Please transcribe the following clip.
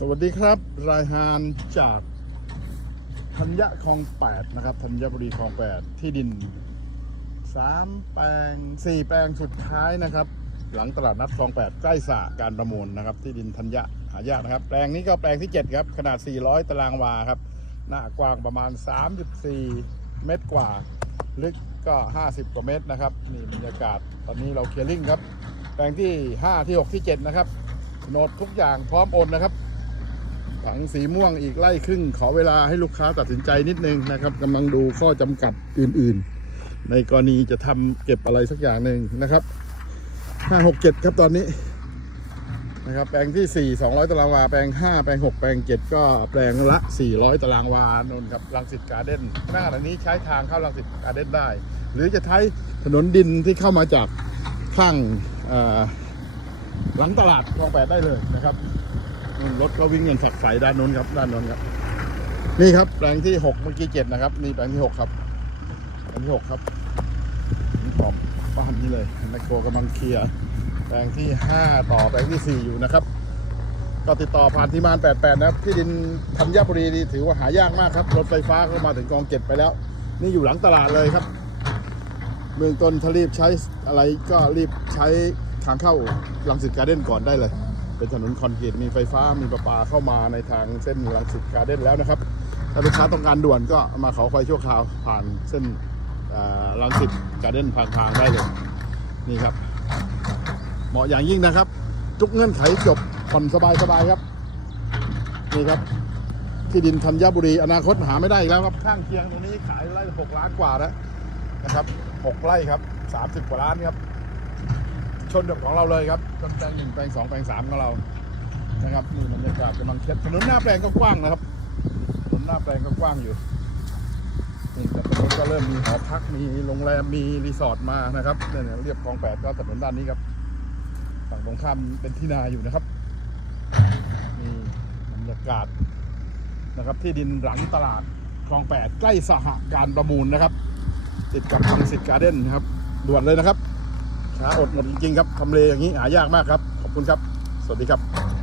สวัสดีครับ รายงานจากธัญคลองแปดนะครับธัญบุรีคลองแปดที่ดินสามแปลงสี่แปลงสุดท้ายนะครับ หลังตลาดนัดคลองแปดใกล้สระการประมูลนะครับ ที่ดินธัญหายากนะครับ แปลงนี้ก็แปลงที่ 7 ครับ ขนาด 400 ตารางวาครับ หน้ากว้างประมาณ 34 เมตรกว่า ลึกก็ 50 กว่าเมตรนะครับ นี่บรรยากาศตอนนี้เราเคลียร์ลิงครับ แปลงที่ 5 ที่ 6 ที่ 7 นะครับโนดทุกอย่างพร้อมโอนนะครับ ถังสีม่วงอีกไล่ครึ่ง ขอเวลาให้ลูกค้าตัดสินใจนิดนึงนะครับกำลังดูข้อจำกัดอื่นๆ ในกรณีจะทำเก็บอะไรสักอย่างหนึ่งนะครับห้าหกเจ็ดครับตอนนี้นะครับแปลงที่สี่สองร้อยตารางวา แปลงห้าแปลงหกแปลงเจ็ดก็แปลงละสี่ร้อยตารางวานนครับรังสิตการ์เด้นหน้าหลังนี้ใช้ทางเข้ารังสิตการ์เด้นได้ หรือจะใช้ถนนดินที่เข้ามาจากข้างหลังตลาดคลองแปดได้เลยนะครับ รถก็วิ่งอย่างแฝกใสด้านนู้นครับ ด้านนู้นครับ นี่ครับแปลงที่หกเมื่อกี้เจ็ดนะครับ นี่แปลงที่หกครับแปลงที่หกครับนี่ขอบบ้านนี้เลยแมคโครกำลังเคลียร์แปลงที่ห้าต่อแปลงที่สี่อยู่นะครับ ก็ติดต่อผ่านที่มาน88นะครับที่ดินธัญบุรีนี่ถือว่าหายากมากครับ รถไฟฟ้าก็มาถึงกองเจ็ดไปแล้ว นี่อยู่หลังตลาดเลยครับ เมืองต้นถ้ารีบใช้อะไรก็รีบใช้ทางเข้าลังสิตการ์เด้นก่อนได้เลย เป็นถนนคอนกรีตมีไฟฟ้ามีประปาเข้ามาในทางเส้นลังสิตการ์เด้นแล้วนะครับ ถ้าลูกค้าต้องการด่วนก็มาขอไฟชั่วคราวผ่านเส้นลังสิตการ์เด้นผ่านทางได้เลยนี่ครับ เหมาะอย่างยิ่งนะครับ ทุกเงื่อนไขจบผ่อนสบายสบายครับ นี่ครับ ที่ดินธัญบุรีอนาคตหาไม่ได้อีกแล้วครับข้างเคียงตรงนี้ขายไร่หกล้านกว่าแล้วนะครับหกไร่ครับสามสิบกว่าล้านครับ ชนกับของเราเลยครับแปลงหนึ่งแปลงสองแปลงสามของเรานะครับนี่บรรยากาศกำลังเช็ดถนนหน้าแปลงก็กว้างนะครับถนนหน้าแปลงก็กว้างอยู่นี่แต่ถนนก็เริ่มมีหอพักมีโรงแรมมีรีสอร์ทมานะครับเนี่ยเรียบคลองแปดก็ถนนด้านนี้ครับฝั่งตรงข้ามเป็นที่นาอยู่นะครับนี่บรรยากาศนะครับ ที่ดินหลังตลาดคลองแปดใกล้สหการประมูลนะครับ ติดกับทางสิทธิการ์เด้นนะครับด่วนเลยนะครับ ช้าอดหมดจริงๆครับทำเลอย่างนี้หายากมากครับ ขอบคุณครับ สวัสดีครับ